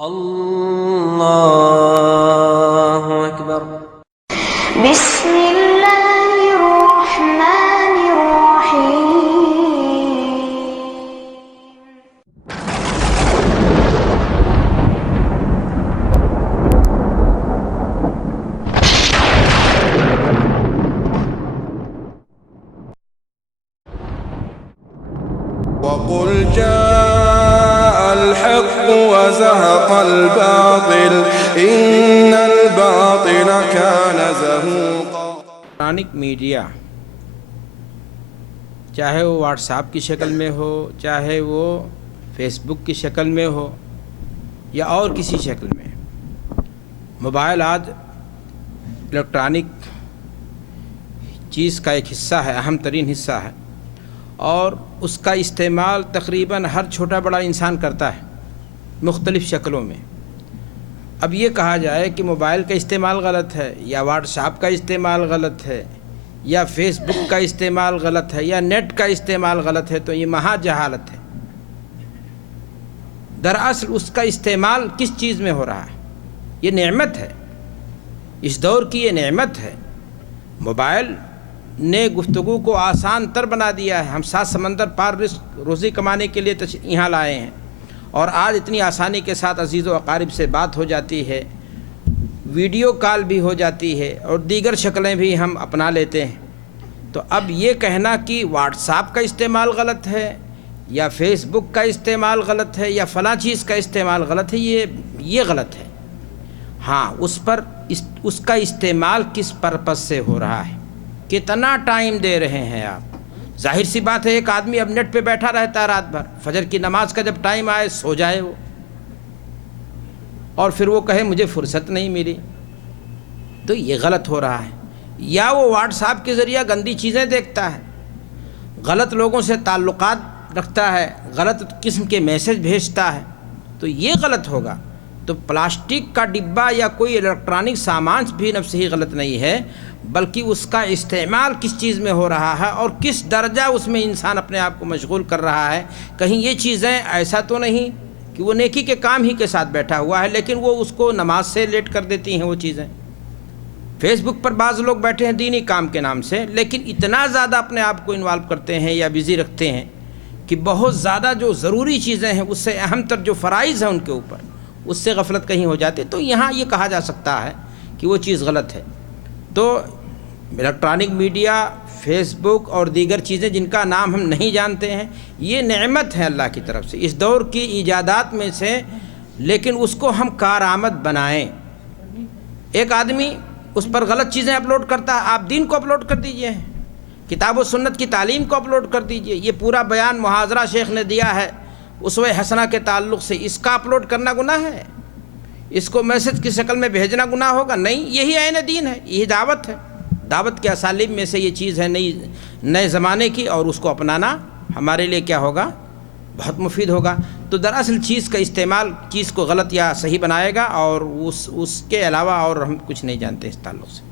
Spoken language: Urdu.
اللہ اکبر۔ بسم اللہ الرحمن الرحیم۔ وقل جاء الحق وزهق الباطل إن الباطل كان زهوقا۔ الیکٹرانک میڈیا، چاہے وہ واٹس ایپ کی شکل میں ہو، چاہے وہ فیس بک کی شکل میں ہو یا اور کسی شکل میں، موبائل آج الیکٹرانک چیز کا ایک حصہ ہے، اہم ترین حصہ ہے، اور اس کا استعمال تقریباً ہر چھوٹا بڑا انسان کرتا ہے مختلف شکلوں میں۔ اب یہ کہا جائے کہ موبائل کا استعمال غلط ہے یا واٹس ایپ کا استعمال غلط ہے یا فیس بک کا استعمال غلط ہے یا نیٹ کا استعمال غلط ہے تو یہ مہا جہالت ہے۔ دراصل اس کا استعمال کس چیز میں ہو رہا ہے؟ یہ نعمت ہے، اس دور کی یہ نعمت ہے۔ موبائل نے گفتگو کو آسان تر بنا دیا ہے۔ ہم 7 سمندر پار روزی کمانے کے لیے یہاں لائے ہیں، اور آج اتنی آسانی کے ساتھ عزیز و اقارب سے بات ہو جاتی ہے، ویڈیو کال بھی ہو جاتی ہے، اور دیگر شکلیں بھی ہم اپنا لیتے ہیں۔ تو اب یہ کہنا کہ واٹس ایپ کا استعمال غلط ہے یا فیس بک کا استعمال غلط ہے یا فلاں چیز کا استعمال غلط ہے، یہ غلط ہے۔ ہاں، اس کا استعمال کس پرپس سے ہو رہا ہے، کتنا ٹائم دے رہے ہیں آپ۔ ظاہر سی بات ہے، ایک آدمی اب نیٹ پہ بیٹھا رہتا ہے رات بھر، فجر کی نماز کا جب ٹائم آئے سو جائے وہ، اور پھر وہ کہے مجھے فرصت نہیں ملی، تو یہ غلط ہو رہا ہے۔ یا وہ واٹس ایپ کے ذریعہ گندی چیزیں دیکھتا ہے، غلط لوگوں سے تعلقات رکھتا ہے، غلط قسم کے میسج بھیجتا ہے، تو یہ غلط ہوگا۔ تو پلاسٹک کا ڈبہ یا کوئی الیکٹرانک سامان بھی نفس ہی غلط نہیں ہے، بلکہ اس کا استعمال کس چیز میں ہو رہا ہے اور کس درجہ اس میں انسان اپنے آپ کو مشغول کر رہا ہے۔ کہیں یہ چیزیں ایسا تو نہیں کہ وہ نیکی کے کام ہی کے ساتھ بیٹھا ہوا ہے لیکن وہ اس کو نماز سے لیٹ کر دیتی ہیں وہ چیزیں۔ فیس بک پر بعض لوگ بیٹھے ہیں دینی کام کے نام سے، لیکن اتنا زیادہ اپنے آپ کو انوالو کرتے ہیں یا بزی رکھتے ہیں کہ بہت زیادہ جو ضروری چیزیں ہیں، اس سے اہم تر جو فرائض ہیں ان کے اوپر، اس سے غفلت کہیں ہو جاتی ہے۔ تو یہاں یہ کہا جا سکتا ہے کہ وہ چیز غلط ہے۔ تو الیکٹرانک میڈیا، فیس بک اور دیگر چیزیں جن کا نام ہم نہیں جانتے ہیں، یہ نعمت ہے اللہ کی طرف سے، اس دور کی ایجادات میں سے، لیکن اس کو ہم کارآمد بنائیں۔ ایک آدمی اس پر غلط چیزیں اپلوڈ کرتا ہے، آپ دین کو اپلوڈ کر دیجئے، کتاب و سنت کی تعلیم کو اپلوڈ کر دیجئے۔ یہ پورا بیان محاضرہ شیخ نے دیا ہے اسوہ حسنہ کے تعلق سے، اس کا اپلوڈ کرنا گناہ ہے؟ اس کو میسج کی شکل میں بھیجنا گناہ ہوگا؟ نہیں، یہی عین دین ہے، یہی دعوت ہے۔ دعوت کے اسالیب میں سے یہ چیز ہے نئے زمانے کی، اور اس کو اپنانا ہمارے لیے کیا ہوگا؟ بہت مفید ہوگا۔ تو دراصل چیز کا استعمال چیز کو غلط یا صحیح بنائے گا، اور اس کے علاوہ اور ہم کچھ نہیں جانتے اس تعلق سے۔